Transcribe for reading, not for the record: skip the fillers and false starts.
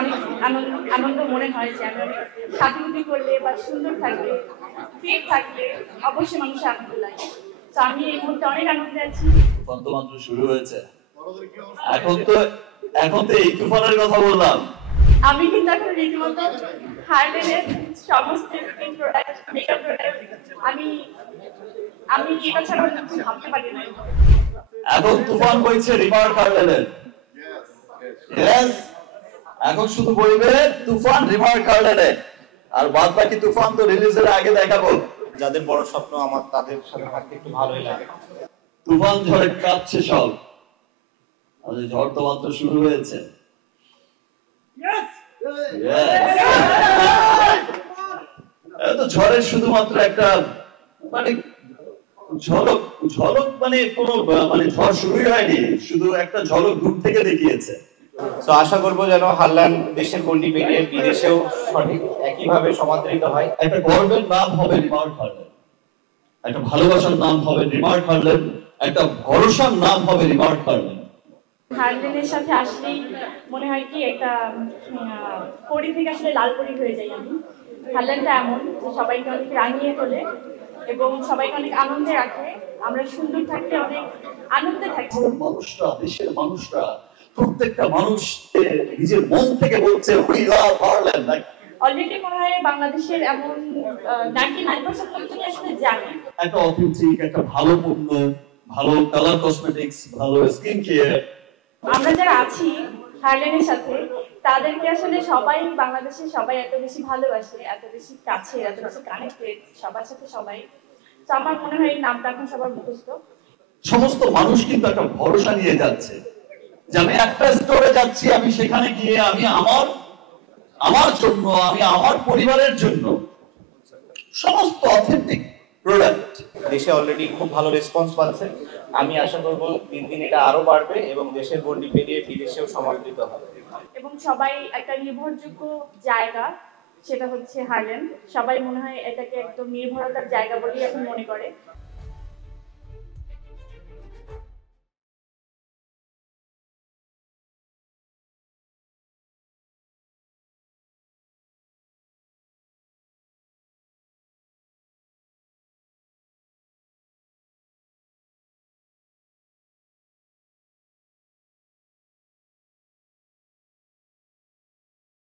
অনেক আনন্দ মনে হয় যে আমি অনেক সাজুগুজি করলে বা সুন্দর থাকলে ফিট থাকলে অবশ্যই মানুষের আনন্দ লাগে। তো আমি এই মুহূর্তে অনেক আনন্দে আছি। তুফান তো মাত্র শুরু হয়েছে, এখন তো এই তুফানের কথা বললাম। আমি কিন্তু এখন রীতিমতো হার্ডেনের সমস্ত স্কিন প্রোডাক্ট, মেকআপ প্রোডাক্ট আমি এটা ছাড়া কিছু ভাবতে পারি না। এখন তুফান বইছে রিমার কার্লেনের। ইয়েস, এখন শুধু বইবে তুফান রিমার কার্লেনের, আর বাদ বাকি তুফান তো রিলিজের আগে দেখাবো। যাদের বড় স্বপ্ন আমার তাদের সাথে থাকতে একটু ভালোই লাগে। তুফান ঝড়ে কাঁপছে সব, আমাদের ঝড় তো মাত্র শুরু হয়েছে। এত ঝড়ের শুধুমাত্র একটা মানে ঝলক মানে কোনো মানে ঝড় শুরুই হয়নি, শুধু একটা ঝলক দূর থেকে দেখিয়েছে। তো আশা করবো যেন হারলান দেশের গণ্ডি পেরিয়ে বিদেশেও সঠিক একইভাবে সমাদৃত হয়। একটা গর্বের নাম হবে রিমার কার্লেন, একটা ভালোবাসার নাম হবে রিমার কার্লেন, একটা ভরসার নাম হবে রিমার কার্লেন। হার্লেনের সাথে আসলেই মনে হয় কি একটা পরি থেকে আসলে লাল পরি হয়ে যাই আমি। হার্লেনটা এমন যে সবাইকে অনেক রাঙিয়ে তোলে এবং সবাইকে অনেক আনন্দে রাখে। আমরা সুন্দর থাকতে অনেক আনন্দে থাকি। মানুষরা, দেশের মানুষরা, প্রত্যেকটা মানুষ নিজের মন থেকে বলছে উই লাভ হার্লেন। অলরেডি মনে হয় বাংলাদেশের এমন 99% লোকজনই আসলে জানে। একটা অথেন্টিক, একটা ভালো পণ্য, ভালো কালার কসমেটিক্স, ভালো স্কিন কেয়ার। আমরা যারা আছি হার্লেনের সাথে তাদেরকে আসলে সবাই বাংলাদেশে সবাই এত বেশি ভালোবাসে, এত বেশি কাছে, এত বেশি কানেক্টেড সবার সাথে সবাই। তো আমার মনে হয় এই নামটা এখন সবার মুখস্থ। সমস্ত মানুষ কিন্তু একটা ভরসা নিয়ে যাচ্ছে যে আমি একটা স্টোরে যাচ্ছি, আমি সেখানে গিয়ে আমি আমার জন্য, আমি আমার পরিবারের জন্য সমস্ত অথেন্টিক প্রোডাক্ট। দেশে অলরেডি খুব ভালো রেসপন্স পাচ্ছে। আমি আশা করব দিন দিন এটা আরো বাড়বে এবং দেশের গণ্ডি পেরিয়ে বিদেশেও সমাদৃত হবে। এবং সবাই একটা নির্ভরযোগ্য জায়গা, সেটা হচ্ছে হার্লেন। সবাই মনে হয় এটাকে একদম নির্ভরতার জায়গা বলেই এখন মনে করে।